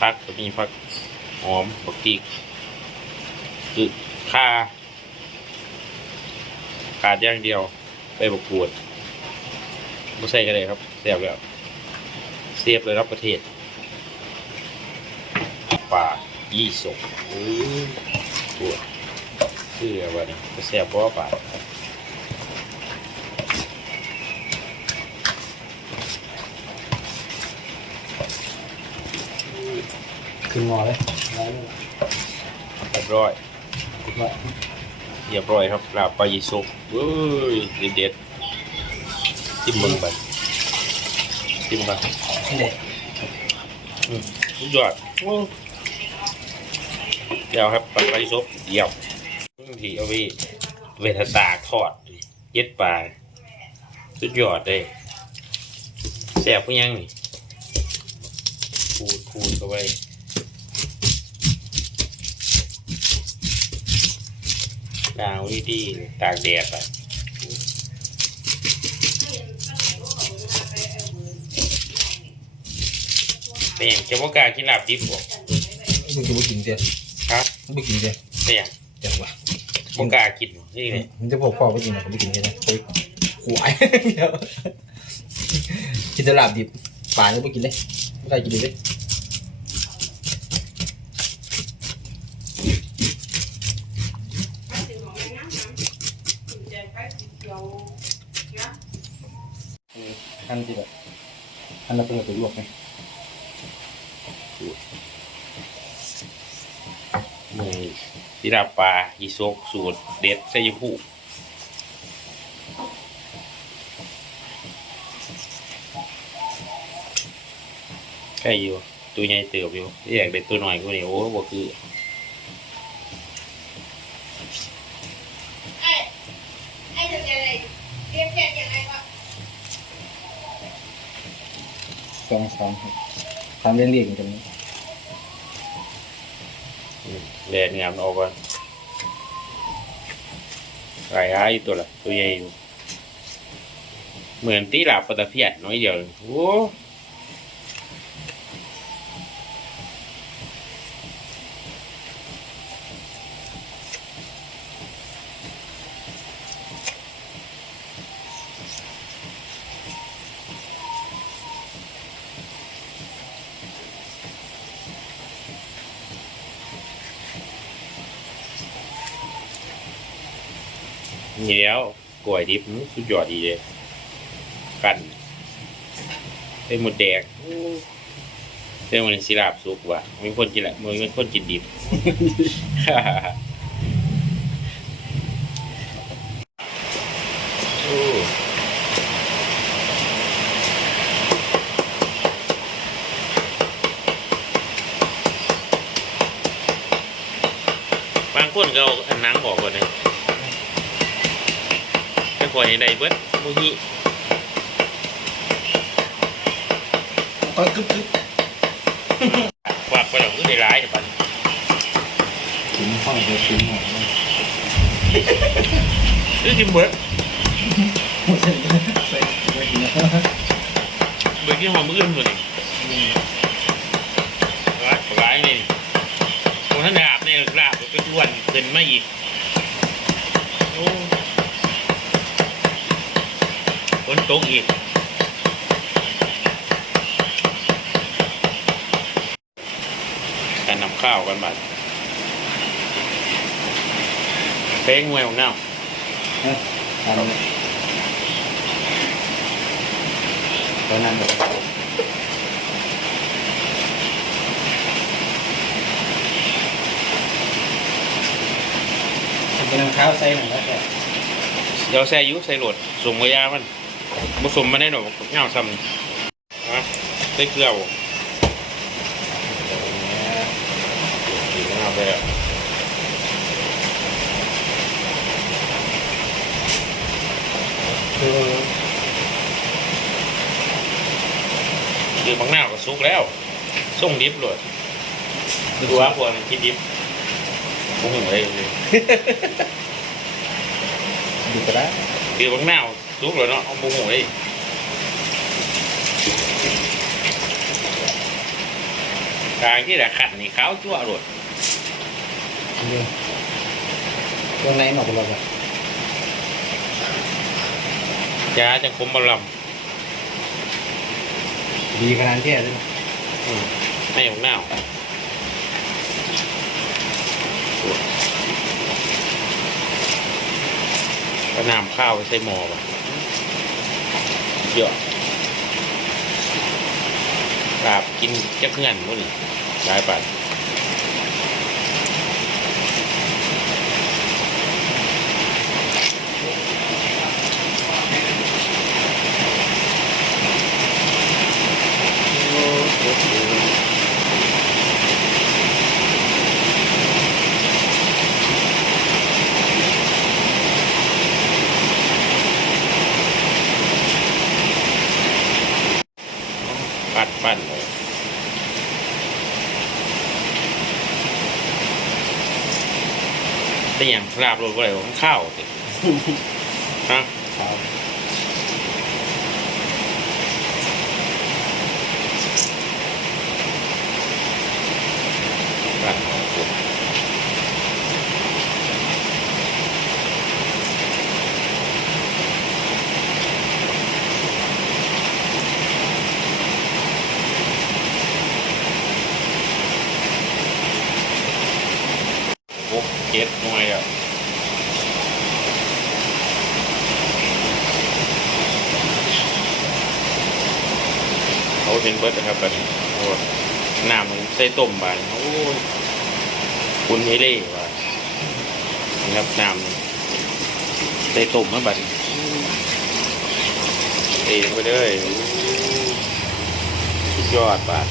พักก็มีพักหอมผักกีกคือข่าขาดอย่างเดียวไปบกกวดไม่ใส่ก็ได้ครับเสียบแล้วเสียบเลยรับประเทศป่ายี่สกปวดชื่ออะไรวะเนี่ยเสียบเพราะป่า คืองอเลยได้เลยเรียบร้อยคิดว่าเรียบร้อยครับลาบปลายี่สกเว้ยเด็ดๆจิ้มเบิ้งไปจิ้มไปเด็กสุดยอดเดี๋ยวครับปลาปลายี่สกเดี่ยวบางทีเอาไปเวทตากทอดเย็ดปลาสุดยอดเลยแซ่บก็ยังนี่ขูดขูดเข้าไป กลางว้ดีตากแดดไปเป็นอย่างจะว่ากล้ากินลาบดิบบ่มึงจะบ่กินเจ้ครับมึงบ่กินเจ้เป็นอย่างจังวะบ่กล้ากินบ่นี่มึงจะบอกพ่อไปกินหรอผมไม่กินใช่ไหมไปขวายเดี๋ยกินแต่ลาบดิบป่านี่ไม่กินเลยไม่ได้กินเลย ท่านที่แบบท่านเราเพิ่งเอาไปลวกไหมนี่ที่ลาปลายีโซกสูตร เด็ดใส่ยผู้ใกล้อยู่ ตัวใหญ่เติบอยู่อยากได้ตัวหน่อยกูนี่โอ้บ่คือไอ้ถึงอะไรเรียกแค่ยังไงวะ สองสองครับทำเรื่องเรียกตรงนี้แลเนื้อมันออกก่อนหลายอ้ายอยู่ตัวละตัวใหญ่อยู่ เหมือนตีหลับปตะเพียดน้อยเดียวโอ้ นี่แล้วกล้วยดิบสุดยอดดีเลย กันเป็นหมดแดงโอ้เรื่องมันสิลาบสุกว่ะมีคนกินละมึงเป็นคนกินดิบบางคนก็เอาหนังออกก่อนเลย ควรให้ได้เบิดมุฮีก็กึ๊บกึ๊บฝากไปหลังก็ได้ร้ายเดี๋ยวปันถึงห้องเดียวถึงห้องคือกินเบิดเบิดกินหอมมืออื่นหมดเลยร้ายร้ายนี่คนท่านดาบเนี่ยลาบเป็นอ้วนขึ้นมาอีกโอ้ฝน ตกอีกการนำข้าวกันบัดเป้งมวยของเน่าทำตอนนั้นแบบทำเป็นรองเท้าใส่หน่อยแล้วแต่เดี๋ยวแซ่อยุใส่โหลดส่งมายามัน ผสมมาได้หนอกเงาซ้ำนะใส่เกลือบ่กินเอาไปแล้วคือบางหน้าก็สุกแล้วส่งดิบโหลดดูว่าพวกมันกินดิบคงเลยเลยดูก็ได้คือบางหน้า สุกเลยเนาะเอาบุ้งเลยเกลางที่ละขัดนี่ขาวจั่วรดเดี๋ยวตรงไหนหมอกบอลอะจ้าจังคมบลดีขนาดแค่เลยนะำอืมไม่ของหน้าวก็น้ำข้าวไปใส่หม้อป่ะเยอะกราบกินจักเงื่อนมื้อนี่หลายบาท ปัดปั้นเลยแต่อย่างลาบรถอะไรของข้าวสิฮะ ครับ ปัดหกเจ็ดหน่วยอะเขาเป็นเบิร์ดนะครับบันโอ้ยน้ำมันใส่ต้มบานโอ้ยคุณไม่เล่ว่ะนะครับน้ำใส่ต้มมาบัดนี้เองไปเลยโอ้ยสุดยอดบาด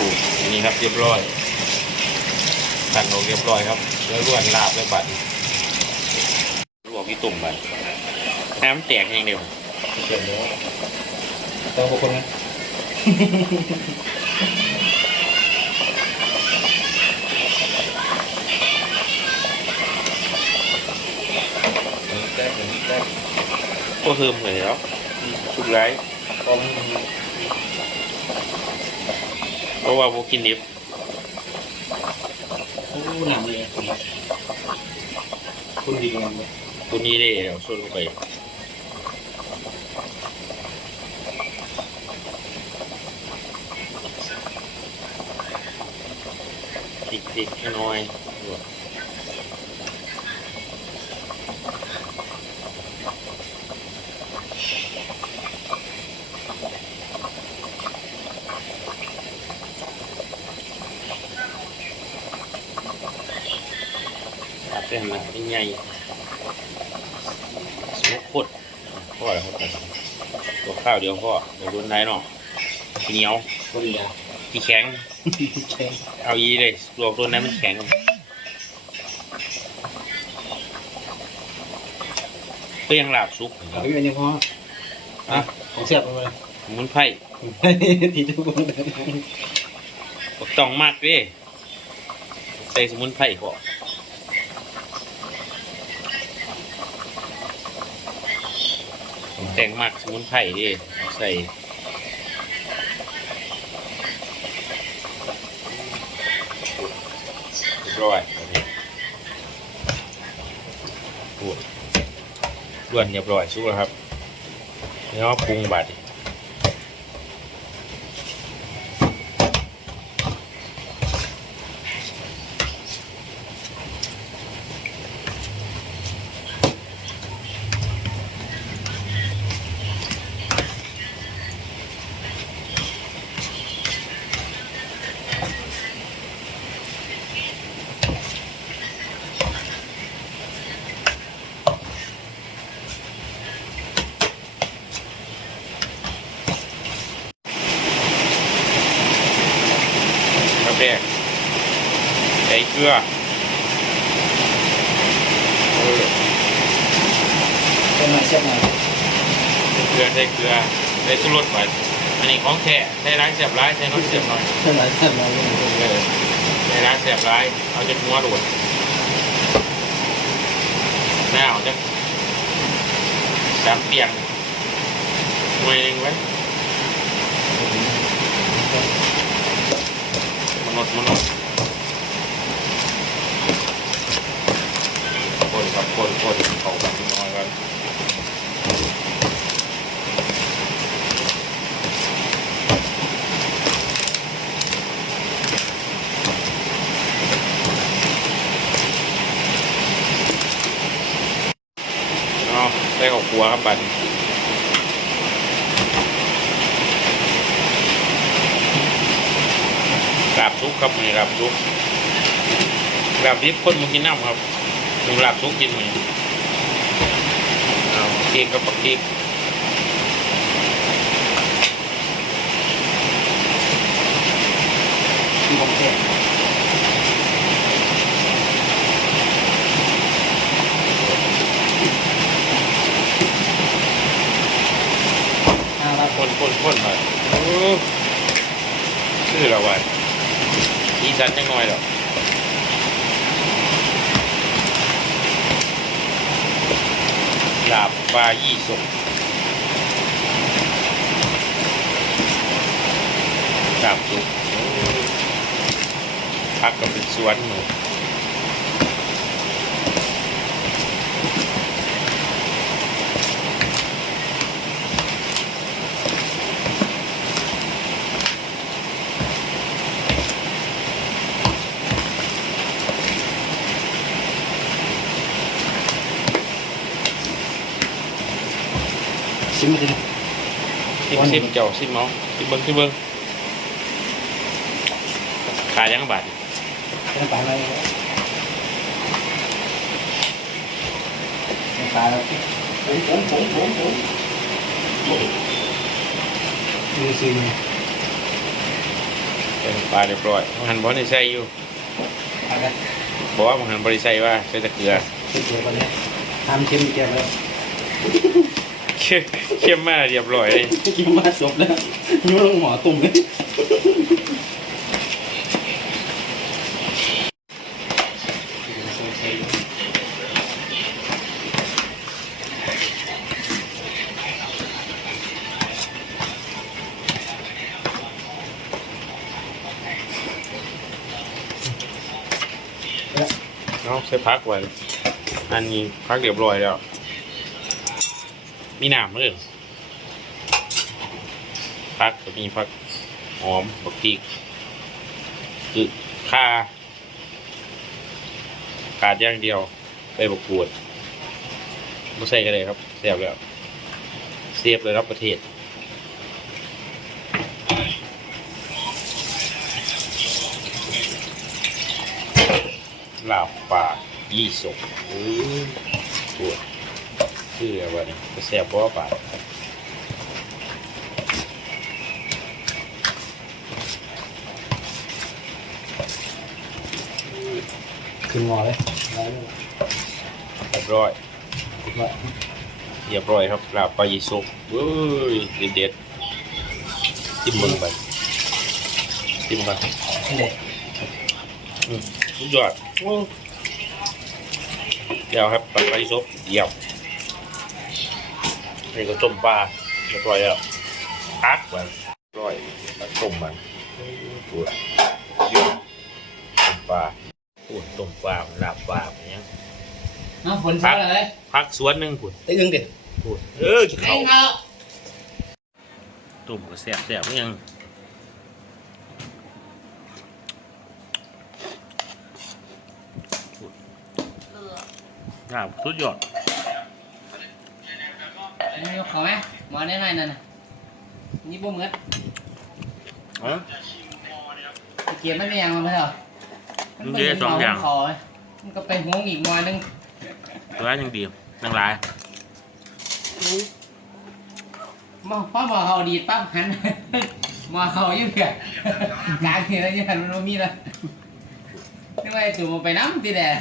ถูกอันนี้ครับเรียบร้อยตัดออกเรียบร้อยครับแล้วล้วนลาบแล้วบัดลวกที่ตุ่มบัดน้ำแตกอย่างเดียวเขียนแล้วต้องบางคนนะแจ๊กแจ๊กก็เพิ่มเลยแล้วสุกไรพอม เพราะว่าพวกกินดิบโอ้หนังเลยคุณดีงามเลยคุณนี่ได้เราส่วนลงไปอีกนิดน้อยลวกตัดเป็นหนาที่ใหญ่ สมุกขุดพ่ออะไรครับ ตัวข้าวเดียวพ่อเดี๋ยวรุนไหนเนาะขี้เหนียวคนยาวขี้แข็ง แข็งเอายีเลยรวมตัวนั้นมันแข็งก็ยังหลาบซุกเอาไปเป็นยังพออะ ของเสียบมาเลยหมุนไผ่ทีทุกคนบักต้องมากเด้ใส่สมุนไพรพอ แต่งมักสมุนไพรดิใส่ร้อยบวนเรียบร้อยชุกแล้วครับแล้วปรุงบาด เกลือเออเป็นหน่อยเสียบหน่อยเกลือใส่เกลือใส่สุรสไปอันนี้ของแท้ใส่ร้ายเสียบร้ายใส่น้ำเสียบหน่อยเป็นหน่อยเสียบหน่อยเออใส่ร้ายเสียบร้ายเอาจนหัวโดดแม่เอาจะสามเปียงหน่อยหนึ่งไว้มันนดมันนดคนครับคนคนเขาแบบน้อยกันเอาได้ของครัวครับบัดนี้กรา บซุกครับนี่กราบซุกกราบดิบคนมากินน้ำครับถึงกราบซุกกินมั้ยเอาเค้กกับปักเค้กที่ผมเทศห้าบาทคนคนคนมาโอ้ชื่อเราไว้ อีสันยังน้อยหรอกลาบปลายี่สกลาบสุกพักกับเป็นสวนหนู ซิมซิมเจ้าซิมเมาซิมเบิ้งซิมเบิ้งขายยังบาทน้ำตาลอะไรน้ำตาลผมผมผมผมผมดูสิเป็นปลาเรียบร้อยมันหันบอลในใส่อยู่อะไรบอกว่ามันหันบริใส่ว่าใส่แตะเกียเกี่ยวกันเนี่ยทำเค็มเกี่ยวเลย เข้มเข้มมากเรียบร้อยเลยกินมาจบแล้วนิ้วลงหมอตุ่มเลยเอาใส่พักไว้อันนี้พักเรียบร้อยแล้ว มีน้ำเลยพักก็มีพักหอมบักพริกคือข่าขาดอย่างเดียวไปบกกวดไม่ใส่กันเลยครับเสียบแล้วเสียบเลยรับประเทศลาบปลายี่สกเออปวด ชื่ออะไรวะเนี่ยบเพราะว่าปขึ้นหมอเลยเรียบร้อยเรียบร้อยครับลาบปลายี่สกเว้ยเด็ดเด็ดๆจิ้มเบิ่งไปจิ้มไปเด็ดอืมสุดยอดเดี๋ยวครับปลาปลายี่สกเดี่ยว นี่ก็ต้มปลาเรียบร้อยแล้วพักไปเรียบร้อยแล้วต้มมันปวดยอดต้มปลาปวดต้มปลาลาบปลาอย่างเงี้ยน้ำฝนเช้าเลยพักสวนหนึ่งผุดไอ้อึ้งเด็ดผุดเออกินไอ้ข้าวเงาตุ่มก็แสบแสบมันยังงามสุดยอด นี่ยกเขาไหมหมอได้ไหนนั่นน่ะนี่บ่เหมือนอ๋อตะเกียบมันเป็นยังมันไม่เหรอมันเยอะสองอย่างคอไหมมันก็ไปหวงอีกหมอนึงตัวนั้นยังดีนังหลายหมอพอหมอเขาดีดปั๊บหันหมอเขาอยู่เพียกลางทีแล้วยังหันมันบ่มีละนึกว่าไอ้ตู่มันไปน้ำทีแดด